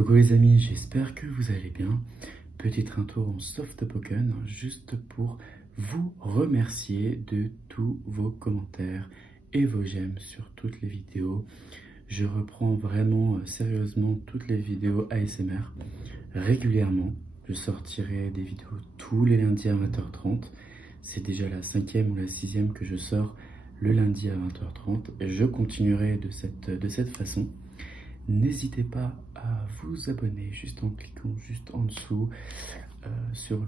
Coucou les amis, j'espère que vous allez bien. Petite intro en soft-spoken, juste pour vous remercier de tous vos commentaires et vos j'aime sur toutes les vidéos. Je reprends vraiment sérieusement toutes les vidéos ASMR régulièrement. Je sortirai des vidéos tous les lundis à 20h30. C'est déjà la 5e ou la 6e que je sors le lundi à 20h30. Je continuerai de cette façon. N'hésitez pas à vous abonner juste en cliquant juste en dessous sur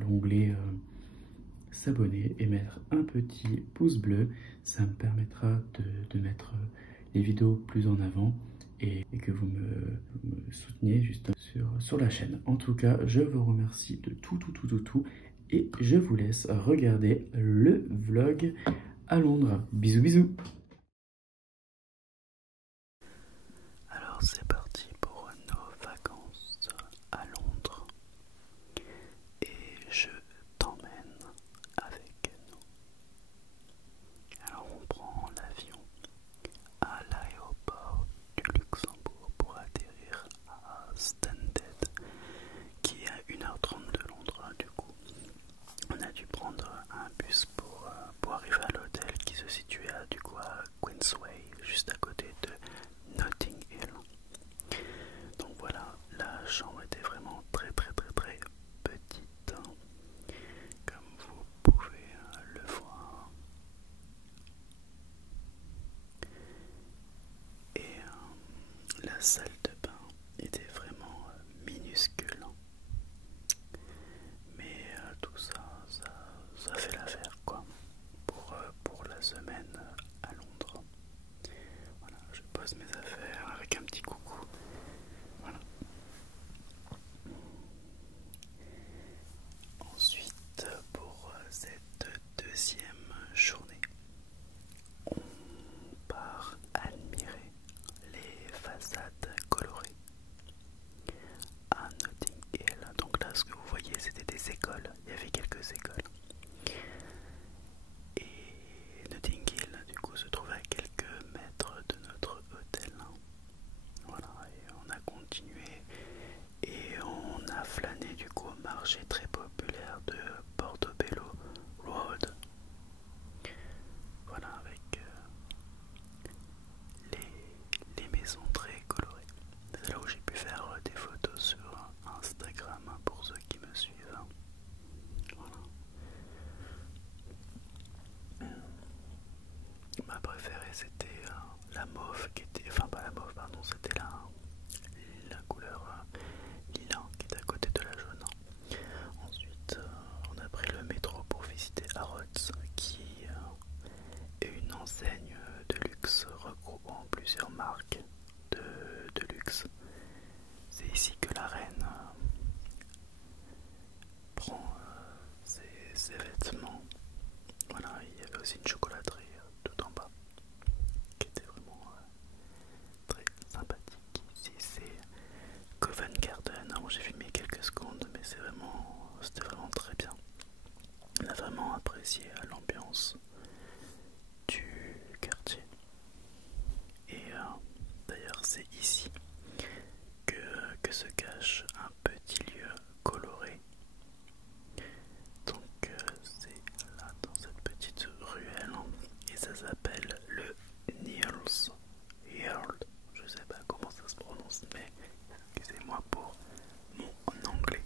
l'onglet s'abonner et mettre un petit pouce bleu. Ça me permettra de mettre les vidéos plus en avant et que vous me souteniez juste sur la chaîne. En tout cas, je vous remercie de tout et je vous laisse regarder le vlog à Londres. Bisous bisous. Alors c'est parti pour nos vacances à Londres et je t'emmène avec nous. Alors on prend l'avion à l'aéroport du Luxembourg pour atterrir à Stansted qui est à 1h30 de Londres. Du coup on a dû prendre un bus pour arriver à l'hôtel qui se situait à Queensway, juste à côté de Notting Hill. Donc voilà, la chambre était vraiment très petite, comme vous pouvez le voir. Et la salle de bain était vraiment minuscule. Mais tout ça fait l'affaire quoi, pour la semaine à Londres. Voilà, je pose mes affaires avec un petit coucou. Voilà. Ensuite, pour cette deuxième journée, on part admirer les façades colorées à Notting Hill. Donc là, ce que vous voyez, c'était des écoles. Il y avait quelques écoles. Et Notting Hill, du coup, se trouve à quelques mètres de notre hôtel. Voilà, et on a continué et on a flâné du coup au marché très populaire de Portobello Road. Voilà, avec les maisons très colorées. C'est là où j'ai pu faire des photos sur Instagram pour ceux qui me suivent. Voilà. Ma préférée c'était la mauve qui était, enfin pas la mauve pardon, c'était la couleur lilas qui est à côté de la jaune. Ensuite on a pris le métro pour visiter Harrods qui est une enseigne de luxe regroupant plusieurs marques de luxe. C'est ici que la reine prend ses vêtements. Voilà, il y avait aussi une chocolaterie tout en bas qui était vraiment très sympathique. Ici c'est Covent Garden. Alors j'ai filmé quelques secondes mais c'était vraiment très bien. On a vraiment apprécié l'ambiance du quartier. Et d'ailleurs c'est ici que se cache un petit lieu coloré. Donc c'est là dans cette petite ruelle et ça s'appelle le Neal's Yard. Je sais pas comment ça se prononce mais excusez-moi pour mon anglais.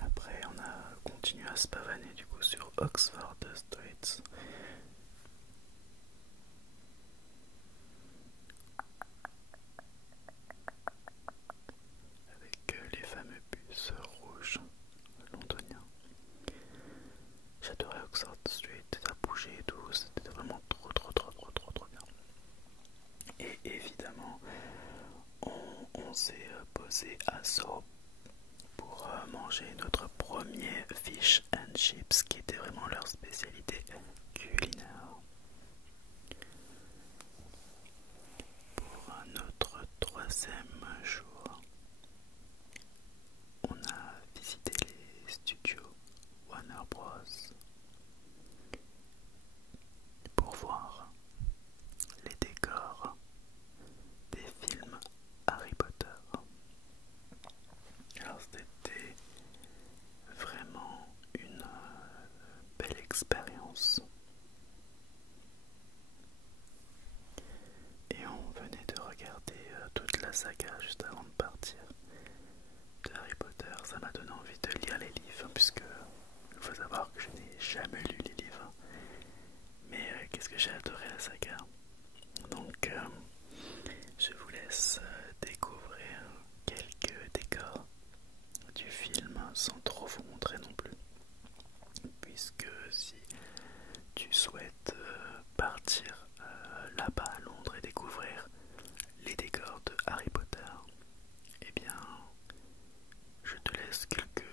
Après on a continué à se pavaner du coup sur Oxford Street. Avec les fameux bus rouges londoniens. J'adorais Oxford Street, ça bougeait et tout, c'était vraiment trop bien. Et évidemment, on s'est posé à Soho pour manger notre premier fish and chips qui était vraiment leur spécialité culinaire. Pour notre troisième jour, on a visité les studios Warner Bros. souhaites partir là-bas à Londres et découvrir les décors de Harry Potter, eh bien, je te laisse quelques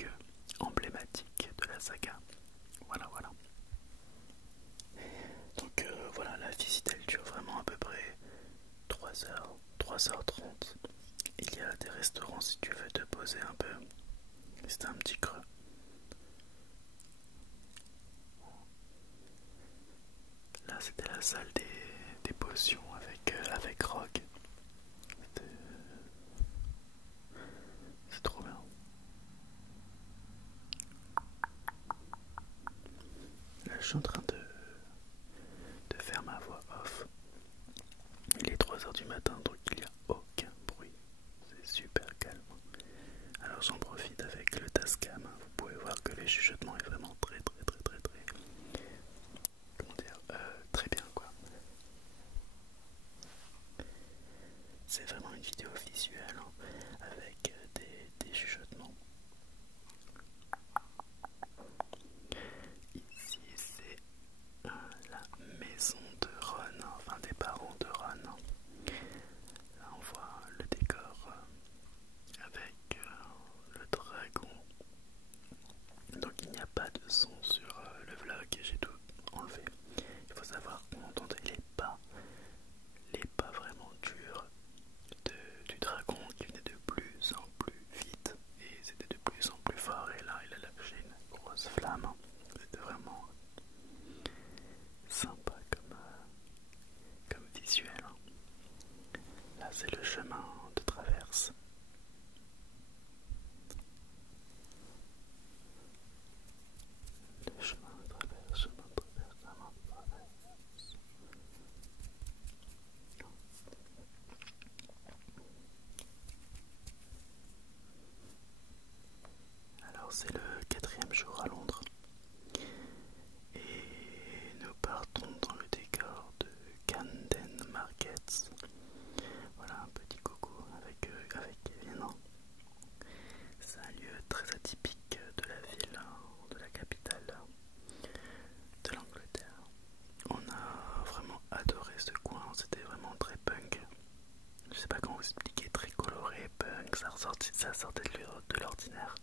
lieux emblématiques de la saga. Voilà, voilà. Donc voilà, la visite elle dure vraiment à peu près 3 heures, 3h30. Il y a des restaurants si tu veux te poser un peu. C'est un petit creux. Là c'était la salle des potions avec Rogue. C'est trop bien. Là je suis en train de faire ma voix off. Il est 3h du matin donc il n'y a aucun bruit. C'est super calme. Alors j'en profite avec le Tascam. Vous pouvez voir que les chuchotements est vraiment très comment dire, très bien quoi. C'est vraiment une vidéo visuelle avec des chuchotements. Ici c'est la maison de Ron, enfin des parents de Ron. Là on voit le décor avec le dragon. Donc il n'y a pas de son sur le vlog, j'ai tout enlevé. Il faut savoir qu'on entendait les pas vraiment durs du dragon qui venait de plus en plus vite et c'était de plus en plus fort. Et là il a lâché une grosse flamme. C'était vraiment sympa comme visuel. Là c'est le chemin de traverse. Le chemin de traverse, chemin de traverse, chemin de traverse. Alors c'est le 4e jour à Londres et nous partons dans le décor de Camden Markets. Voilà un petit coucou avec Kevin. C'est un lieu très atypique de la ville, de la capitale de l'Angleterre. On a vraiment adoré ce coin, c'était vraiment très punk. Je sais pas comment vous expliquer, très coloré, punk, ça sortait de l'ordinaire.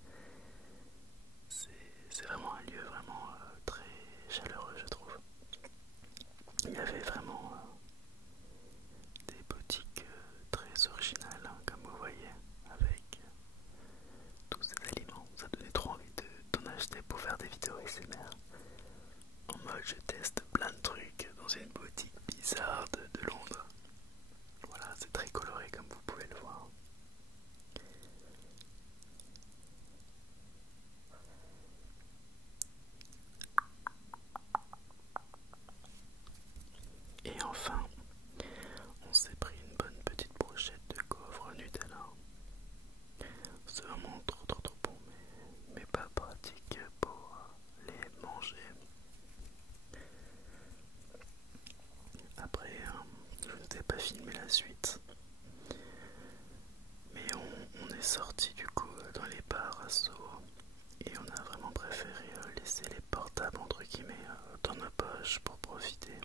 C'est vraiment un lieu vraiment très chaleureux, je trouve. Il y avait vraiment des boutiques très originales, comme vous voyez, avec tous ces aliments. Ça donnait trop envie d'en acheter pour faire des vidéos ASMR. En mode je teste plein de trucs dans une boutique bizarre de Londres. Voilà, c'est très coloré comme vous pouvez le voir. Et enfin, on s'est pris une bonne petite brochette de gaufres Nutella. C'est vraiment trop bon, mais pas pratique pour les manger. Après, je ne t'ai pas filmé la suite, mais on est sorti du coup dans les bars à Soho et on a vraiment préféré laisser les portables entre guillemets dans nos poches pour profiter.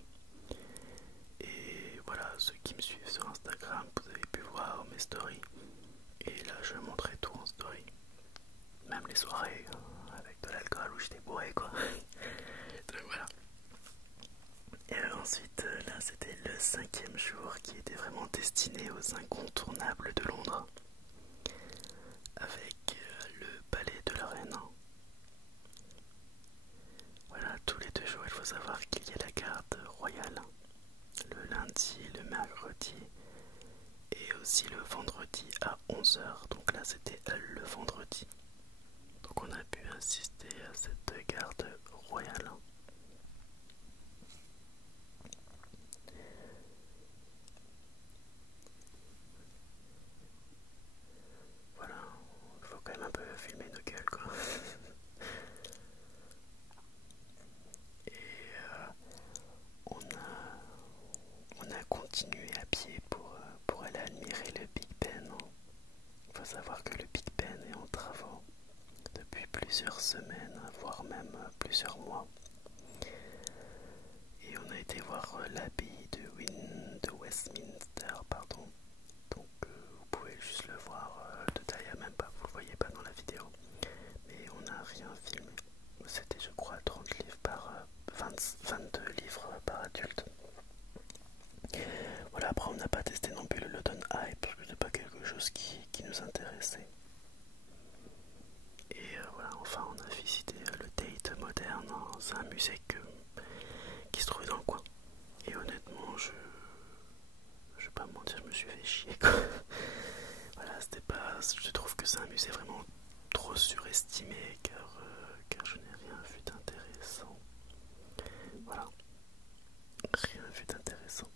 Et voilà, ceux qui me suivent sur Instagram, vous avez pu voir mes stories. Et là, je montrais tout en story. Même les soirées avec de l'alcool où j'étais bourré quoi. Donc voilà. Et ensuite, là, c'était le 5e jour qui était vraiment destiné aux incontournables de Londres. Avec le palais de la reine. Voilà, tous les 2 jours, il faut savoir qu'il y a la garde royale. Le lundi, le mercredi et aussi le vendredi à 11 h. Donc là c'était le vendredi. Donc on a pu assister à cette garde royale. Voilà, il faut quand même un peu filmer nos gueules quoi. Et on a continué à pied pour aller admirer le Big Ben. Il faut savoir que le Big Ben est en travaux depuis plusieurs semaines, voire même plusieurs mois. été voir l'abbaye de Westminster, pardon. Donc vous pouvez juste le voir de taille, même pas, vous le voyez pas dans la vidéo. Mais on n'a rien filmé. C'était je crois 30 livres par 22 livres par adulte. Voilà, après on n'a pas testé non plus le London Eye parce que c'était pas quelque chose qui nous intéressait. Et voilà, enfin on a visité le Tate moderne, hein. C'est un musée qui se trouvait dans le coin. Et honnêtement, je vais pas me mentir, je me suis fait chier quoi. Voilà, c'était pas. Je trouve que c'est un musée vraiment trop surestimé car je n'ai rien vu d'intéressant. Voilà, rien vu d'intéressant.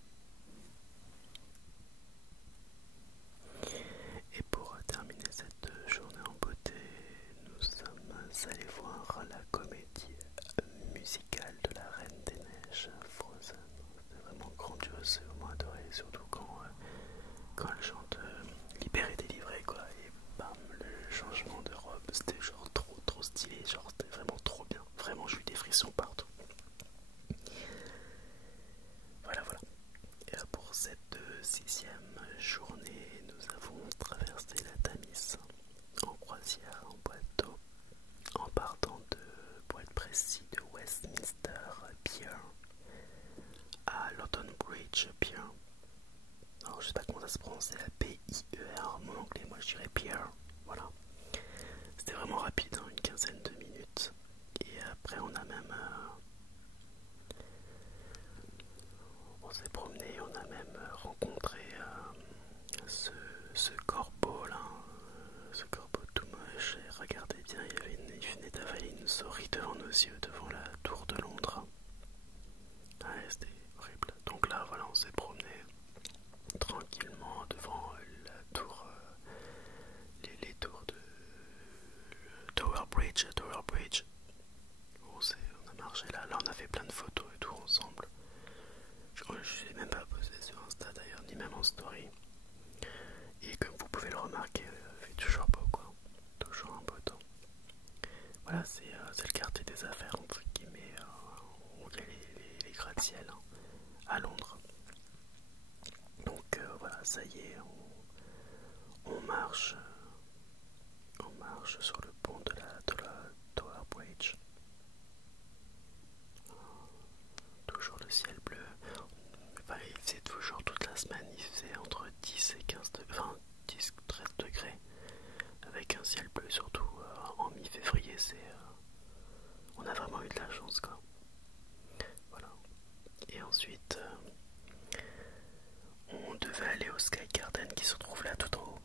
Et pour terminer cette journée en beauté, nous sommes allés voir la comédie musicale de la Reine des Neiges, Frozen. C'était vraiment grandiose, j'ai vraiment adoré, surtout quand elle chante Libéré, délivré quoi, et bam, le changement de robe, c'était genre trop stylé, genre c'était vraiment trop bien, vraiment j'ai eu des frissons partout. Voilà. Et pour cette 6e journée, nous avons traversé la Tamise en croisière en bateau, en partant pour être précis, de Westminster Pier à London Bridge Pier. Alors je sais pas comment ça se prononce, c'est la P-I-E-R, mon anglais, moi je dirais Pier. Voilà. C'était vraiment rapide, hein, une quinzaine de minutes. Et après on a même... on s'est promené, on a même rencontré ce corbeau là, ce corbeau tout moche. Et regardez bien, il venait d'avaler une souris devant nos yeux, devant la tour de Londres. Ouais, c'était horrible. Donc là, voilà, on s'est promené tranquillement devant la tour, les tours de Tower Bridge. On a marché là, on a fait plein de photos et tout ensemble. Je sais même pas posé sur Insta d'ailleurs, ni même en story. Et comme vous pouvez le remarquer, il fait toujours beau quoi, toujours un beau temps. Voilà, c'est le quartier des affaires entre guillemets, où il y a les gratte-ciel hein, à Londres. Donc voilà, ça y est, on marche sur le pont de la Tower Bridge. Toujours le ciel bleu. Enfin, il faisait toujours toute la semaine, il faisait entre 10 et 15 degrés, enfin 10-13 degrés, avec un ciel bleu, surtout en mi-février. On a vraiment eu de la chance quoi. Voilà. Et ensuite, on devait aller au Sky Garden qui se trouve là tout en haut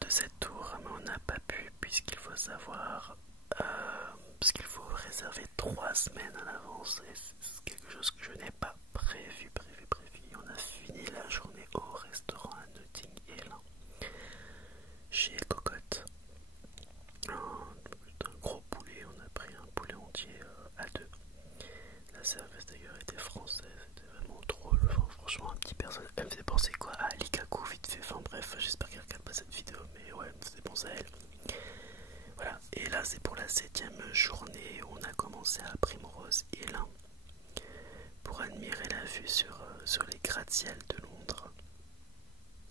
de cette tour, mais on n'a pas pu puisqu'il faut savoir, parce qu'il faut réserver 3 semaines à l'avance et c'est quelque chose que je n'ai pas prévu. On a fini la journée au restaurant à Notting Hill chez Cocotte. Un gros poulet, on a pris un poulet entier à 2. La serveuse d'ailleurs était française, c'était vraiment drôle. Enfin, franchement, un petit personnage. Elle me faisait penser quoi à Likaku vite fait. Enfin bref, j'espère qu'elle regarde pas cette vidéo, mais ouais, elle me faisait penser à elle. Voilà, et là c'est pour la 7e journée. On a commencé à Primrose Hill pour admirer la vue sur les gratte-ciel de Londres.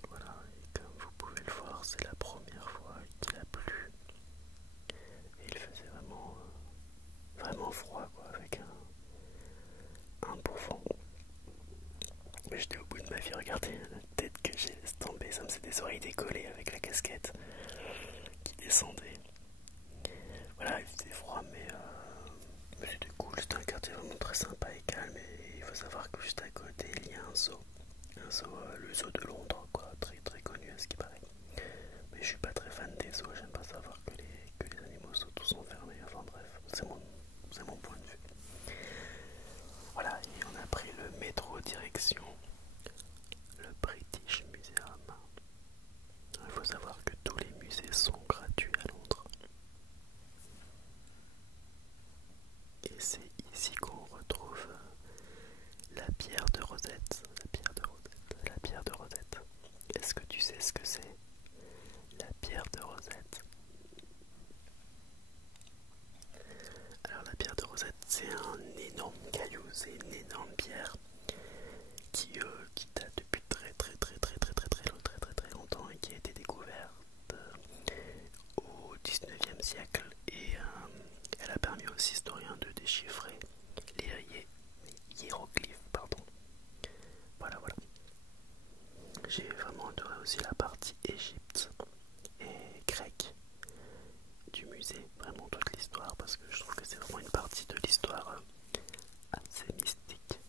Voilà, et comme vous pouvez le voir, c'est la première fois qu'il a plu. Et il faisait vraiment froid quoi, avec un beau vent. Mais j'étais au bout de ma vie, regardez la tête que j'ai laissé tomber, ça me faisait des oreilles décollées avec la casquette qui descendait. Voilà, il faisait froid, mais c'était cool, c'était un quartier vraiment très sympa et calme. Et il faut savoir que juste à côté, il y a un zoo, le zoo de Londres, quoi, très connu à ce qui paraît. Mais je suis pas très fan des zoos, j'aime pas savoir que les animaux sont tous enfermés. Enfin bref, c'est mon point de vue. Voilà, et on a pris le métro direction le British Museum. Il faut savoir que tous les musées sont gratuits à Londres. Et c'est ici qu'on retrouve la pierre de Rosette. La pierre de Rosette. Est-ce que tu sais ce que c'est? La pierre de Rosette. Alors la pierre de Rosette, c'est un énorme caillou, c'est une énorme pierre siècle et elle a permis aux historiens de déchiffrer les hiéroglyphes. Pardon. Voilà. J'ai vraiment adoré aussi la partie Égypte et grecque du musée, vraiment toute l'histoire, parce que je trouve que c'est vraiment une partie de l'histoire assez mystique.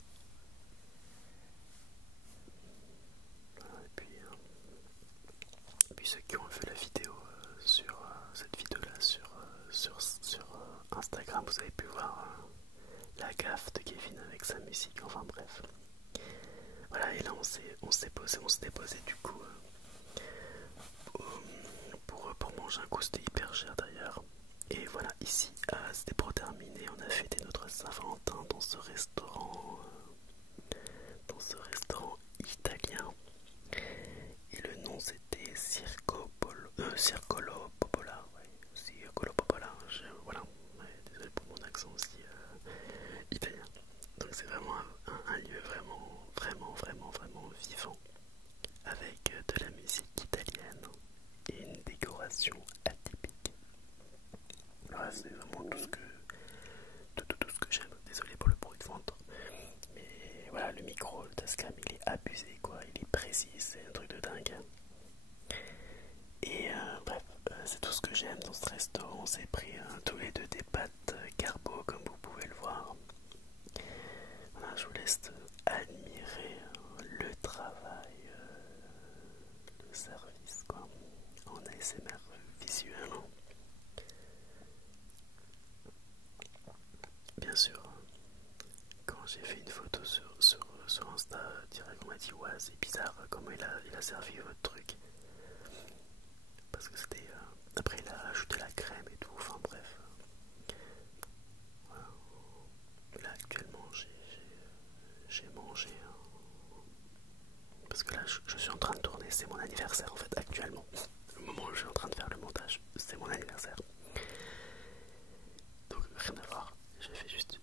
Et puis ceux qui ont vu la vidéo sur cette vidéo-là sur Instagram, vous avez pu voir la gaffe de Kevin avec sa musique, enfin bref. Voilà, et là on s'est déposé du coup pour manger un coup, c'était hyper cher d'ailleurs. Et voilà, ici, c'était pour terminer, on a fêté notre Saint-Valentin dans ce restaurant italien. Et le nom c'était Circolo Popola. Ouais, Circolo Popola. Voilà, ouais, désolé pour mon accent aussi italien. Donc c'est vraiment un lieu vraiment vivant, avec de la musique italienne et une décoration atypique. Voilà, c'est vraiment tout ce que j'aime. Désolé pour le bruit de ventre, mais voilà, le micro, le Tascam, il est abusé quoi, il est précis, c'est un truc de dingue. Et bref, c'est tout ce que j'aime dans ce resto. On s'est pris tous les deux des pâtes carbo comme vous pouvez le voir. Voilà, je vous laisse admirer le travail, le service quoi, en ASMR visuel. Bien sûr, quand j'ai fait une photo sur Insta, direct on m'a dit ouais c'est bizarre comment il a servi votre truc. Parce que c'était... après il a ajouté la crème et tout, enfin bref. Voilà. Là actuellement j'ai mangé... parce que là je suis en train de tourner, c'est mon anniversaire en fait actuellement. Le moment où je suis en train de faire le montage, c'est mon anniversaire. Donc rien à voir, j'ai fait juste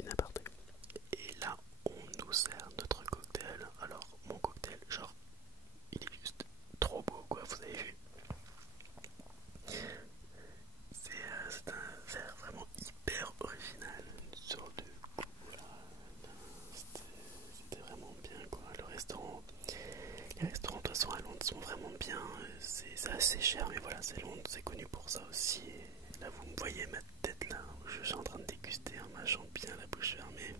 une aparté. Et là on nous sert notre cocktail. Alors mon cocktail, genre, il est juste trop beau quoi, vous avez vu. C'est un verre vraiment hyper original, une sorte de goût là. C'était vraiment bien quoi. Les restaurants de toute façon à Londres sont vraiment bien. C'est assez cher, mais voilà, c'est Londres, c'est connu pour ça aussi. Et là vous me voyez ma tête là, où je suis en train de déguster un machin bien la bouche fermée.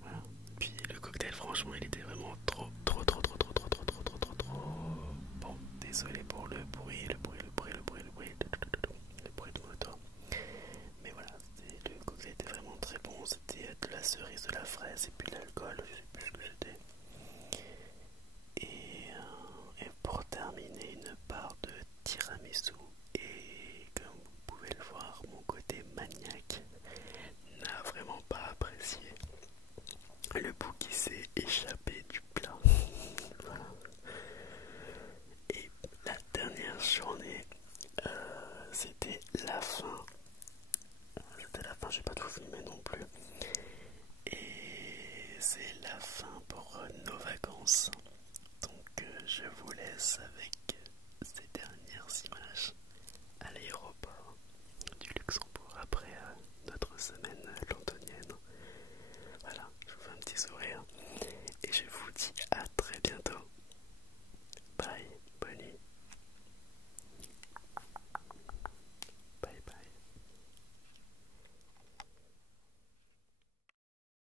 Voilà. Puis le cocktail, franchement, il était vraiment trop bon. Désolé pour le bruit de moto. Mais voilà, le cocktail était vraiment très bon. C'était de la cerise, de la fraise et puis de l'alcool. Je sais plus ce que c'était. Et pour terminer, une part de tiramisu. Et comme vous pouvez le voir, mon côté maniaque n'a vraiment pas apprécié le bout qui s'est échappé du plat. Voilà. Et la dernière journée, c'était la fin. J'ai pas tout filmé non plus. Et c'est la fin pour nos vacances. Donc je vous laisse avec